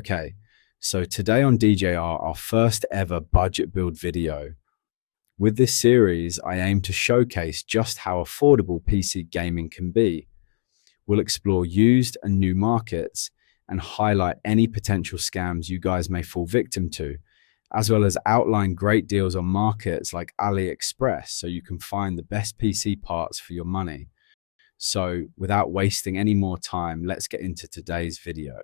Okay, so today on DJR, our first ever budget build video. With this series, I aim to showcase just how affordable PC gaming can be. We'll explore used and new markets and highlight any potential scams you guys may fall victim to, as well as outline great deals on markets like AliExpress so you can find the best PC parts for your money. So without wasting any more time, let's get into today's video.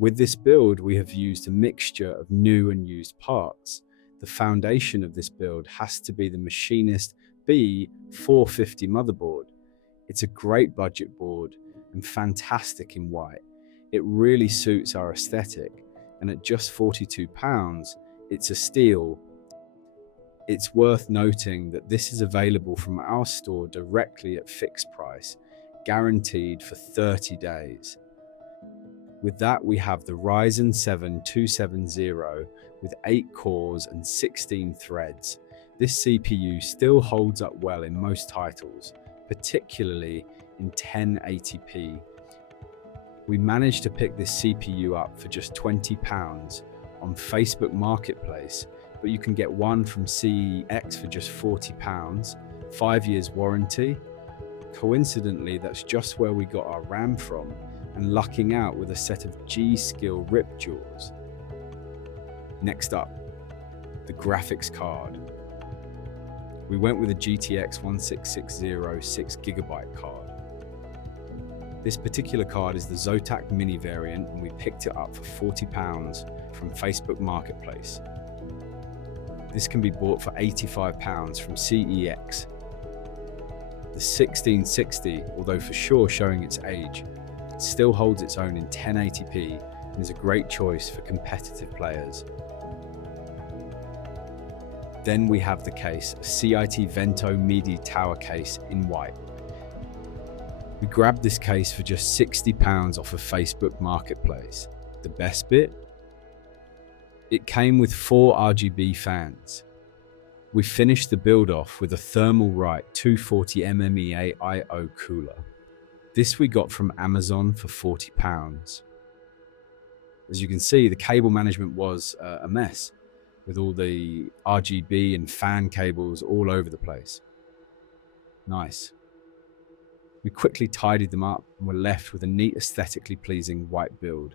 With this build, we have used a mixture of new and used parts. The foundation of this build has to be the Machinist B450 motherboard. It's a great budget board and fantastic in white. It really suits our aesthetic, and at just £42, it's a steal. It's worth noting that this is available from our store directly at fixed price, guaranteed for 30 days. With that, we have the Ryzen 7 270 with 8 cores and 16 threads. This CPU still holds up well in most titles, particularly in 1080p. We managed to pick this CPU up for just £20 on Facebook Marketplace, but you can get one from CiT for just £40, 5 years warranty. Coincidentally, that's just where we got our RAM from, and lucking out with a set of G-Skill rip jaws. Next up, the graphics card. We went with a GTX 1660 6GB card. This particular card is the Zotac Mini variant, and we picked it up for £40 from Facebook Marketplace. This can be bought for £85 from CEX. The 1660, although for sure showing its age, still holds its own in 1080p and is a great choice for competitive players. Then we have the case, a CiT Vento MIDI tower case in white. We grabbed this case for just £60 off of Facebook Marketplace. The best bit? It came with 4 RGB fans. We finished the build off with a Thermalright 240 mmEA I/O cooler. This we got from Amazon for £40. As you can see, the cable management was a mess, with all the RGB and fan cables all over the place. Nice. We quickly tidied them up and were left with a neat, aesthetically pleasing white build.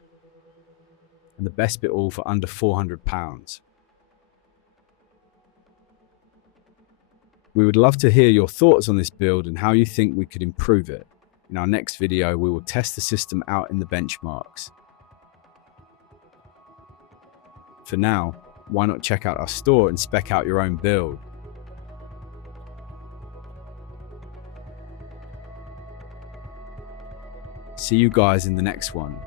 And the best bit all for under £400. We would love to hear your thoughts on this build and how you think we could improve it. In our next video, we will test the system out in the benchmarks. For now, why not check out our store and spec out your own build? See you guys in the next one.